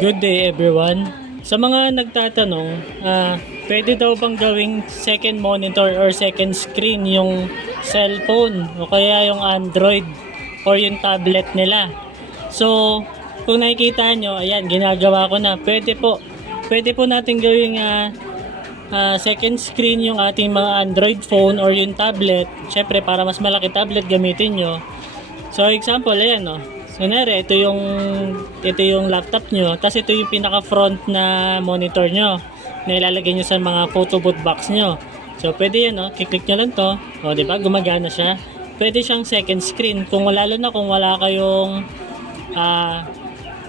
Good day everyone. Sa mga nagtatanong, pwede daw bang gawing second monitor or second screen yung cellphone o kaya yung Android or yung tablet nila? So, kung nakikita nyo, ayan, ginagawa ko na. Pwede po natin gawing second screen yung ating mga Android phone or yung tablet. Syempre, para mas malaki tablet gamitin nyo. So, example, ayan o. Kunwari, ito yung laptop nyo, tapos ito yung pinaka front na monitor nyo na ilalagay nyo sa mga photo booth box nyo. So pwede yan, no? Kiklik nyo lang to, o diba, gumagana siya. Pwede siyang second screen, lalo na kung wala kayong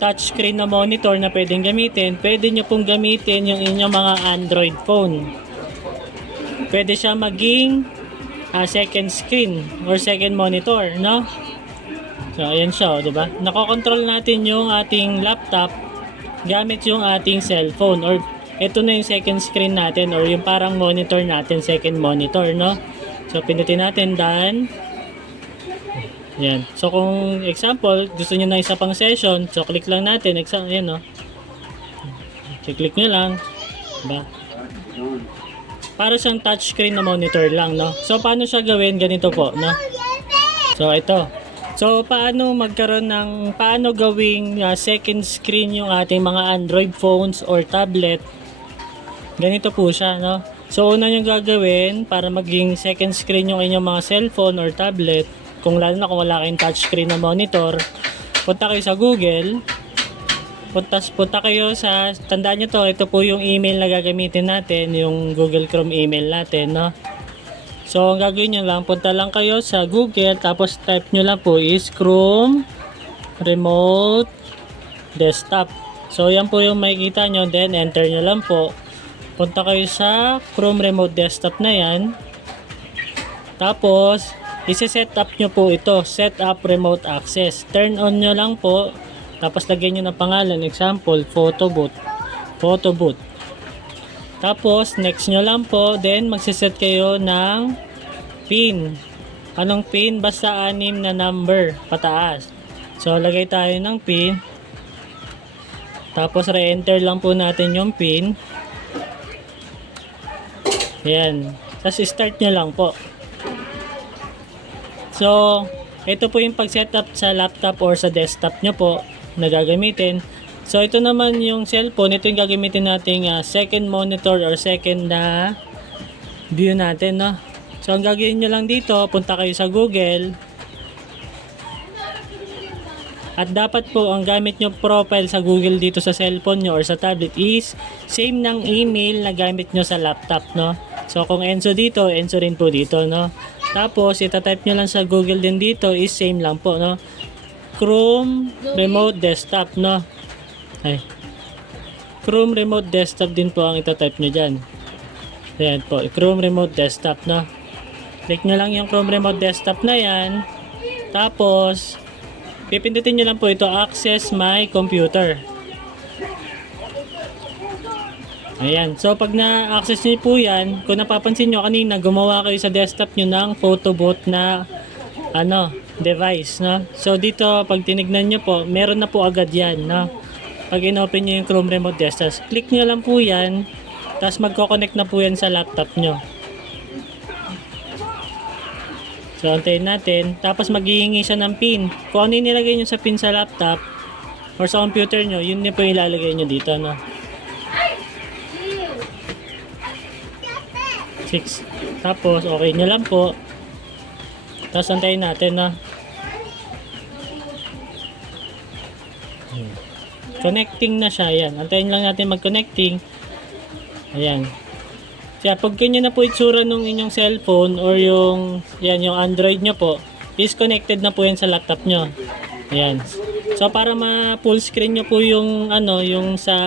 touch screen na monitor na pwedeng gamitin, pwede nyo pong gamitin yung inyong mga Android phone. Pwede siya maging second screen or second monitor, no? So, ayan siya, di ba? Nakokontrol natin yung ating laptop gamit yung ating cellphone, or ito na yung second screen natin or yung parang monitor natin, second monitor, no? So, pinutin natin done. Ayan. So, kung example, gusto niyo na isa pang session, so click lang natin, ayan, no? Click nyo lang, diba? Para siyang touchscreen na monitor lang, no? So, paano siya gawin? Ganito po, no? So, ito. So, paano gawing second screen yung ating mga Android phones or tablet? Ganito po siya, no? So, una nyo gagawin para maging second screen yung inyong mga cellphone or tablet, lalo na kung wala kayong touchscreen na monitor, punta kayo sa Google, punta kayo sa, tandaan nyo to, ito po yung email na gagamitin natin, yung Google Chrome email natin, no? So, ang gagawin nyo lang, punta lang kayo sa Google, tapos type nyo lang po is Chrome Remote Desktop. So, yan po yung makikita nyo, then enter nyo lang po. Punta kayo sa Chrome Remote Desktop na yan. Tapos, isi-set up nyo po ito, Set Up Remote Access. Turn on nyo lang po, tapos lagyan nyo ng pangalan, example, Photo Booth. Tapos, next nyo lang po, then magsiset kayo ng PIN. Anong PIN? Basta 6 na number, pataas. So, lagay tayo ng PIN. Tapos, re-enter lang po natin yung PIN. Ayan. Tapos, start nyo lang po. So, ito po yung pag-setup sa laptop or sa desktop nyo po na gagamitin. So, ito naman yung cellphone. Ito yung gagamitin nating second monitor or second view natin, no? So, ang gagawin nyo lang dito, punta kayo sa Google. At dapat po, ang gamit nyo profile sa Google dito sa cellphone nyo or sa tablet is same ng email na gamit nyo sa laptop, no? So, kung Enzo dito, Enzo rin po dito, no? Tapos, itatype nyo lang sa Google din dito is same lang po, no? Chrome Remote Desktop, no? Chrome Remote Desktop din po ang itatype nyo dyan. Ayan po, Chrome Remote Desktop, no? Click nyo lang yung Chrome Remote Desktop na yan. Tapos, pipindutin nyo lang po ito, Access My Computer. Ayan, so pag na-access nyo po yan, kung napapansin nyo kanina, gumawa kayo sa desktop nyo ng photo booth na device, no? So dito, pag tinignan nyo po, meron na po agad yan, no? Pag in-open nyo yung Chrome Remote Desktop, click nyo lang po yan, tapos magko-connect na po yan sa laptop nyo. So, antayin natin. Tapos maghihingi siya ng PIN. Kung ano yung nilagay nyo sa PIN sa laptop or sa computer nyo, yun na po yung ilalagay nyo dito, no? 6. Tapos, okay nyo lang po. Tapos, antayin natin, no? Connecting na siya, ayan. Antayin lang natin mag-connecting. Ayan. Kaya pag ganyan na po itsura nung inyong cellphone or yung Android nyo po, is connected na po yan sa laptop nyo. Ayan. So para ma-full screen nyo po yung yung sa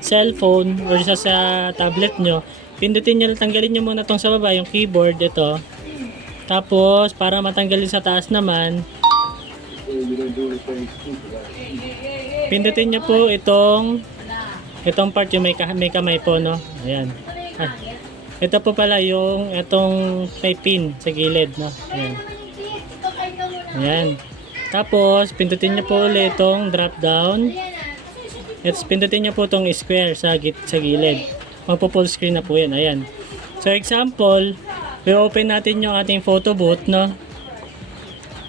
cellphone or sa tablet nyo, pindutin nyo, tanggalin nyo muna tong sa baba, yung keyboard ito. Tapos para matanggalin sa taas naman, pindutin nyo po itong part yung may kamay po, no? Ayan. Ito po pala yung itong may pin sa gilid, no? Ayan. Ayan. Tapos pindutin nyo po ulit itong drop down. At pindutin nyo po itong square sa gilid. Magpo-full screen na po yan. Ayan. So example, i-open natin yung ating photo booth, no?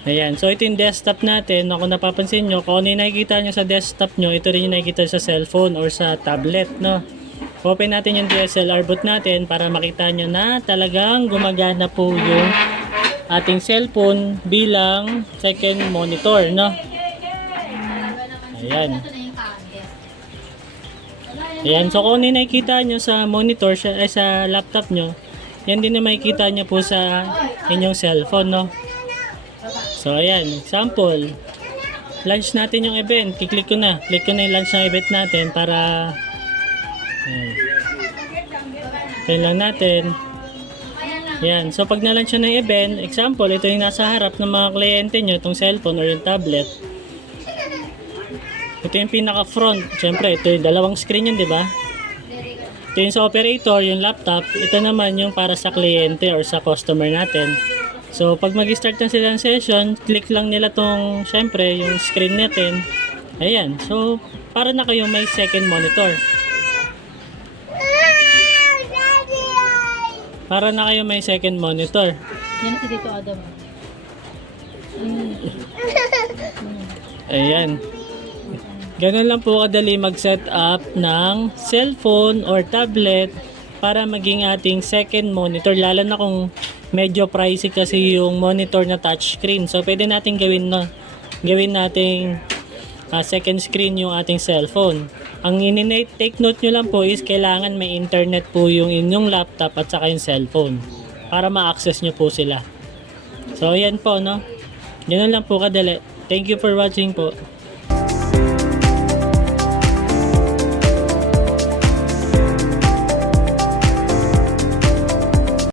Ayan. So ito yung desktop natin. Kung napapansin nyo, kung ano yung nakikita nyo sa desktop nyo, ito rin yung nakikita sa cellphone or sa tablet, no? Open natin yung DSLR boot natin para makita nyo na talagang gumagana po yung ating cellphone bilang second monitor, no? Ayan. Ayan. So kung ano yung nakikita nyo sa monitor, sa laptop nyo, yan din na makikita nyo po sa inyong cellphone, no? So ayan, example, launch natin yung event. Kiklik ko na. Click ko na yung launch ng event natin para ayan. Ayan lang natin. Ayan. So pag na-launch nyo ng event, example, ito yung nasa harap ng mga kliyente nyo, itong cellphone or yung tablet. Ito yung pinaka-front. Siyempre, ito yung dalawang screen yun, di ba? Ito yung sa operator, yung laptop. Ito naman yung para sa kliyente or sa customer natin. So, pag mag-start na sila ng session, click lang nila tong, syempre, yung screen natin. Ayan. So, para na kayo may second monitor. Para na kayo may second monitor. Yan si Tito Adam. Ayan. Ganun lang po kadali mag-set up ng cellphone or tablet para maging ating second monitor. Lalo na kung medyo pricey kasi yung monitor na touchscreen. So, pwede natin gawin nating second screen yung ating cellphone. Ang take note nyo lang po is kailangan may internet po yung inyong laptop at saka yung cellphone para ma-access nyo po sila. So, yan po, no? Ganun lang po kadali. Thank you for watching po.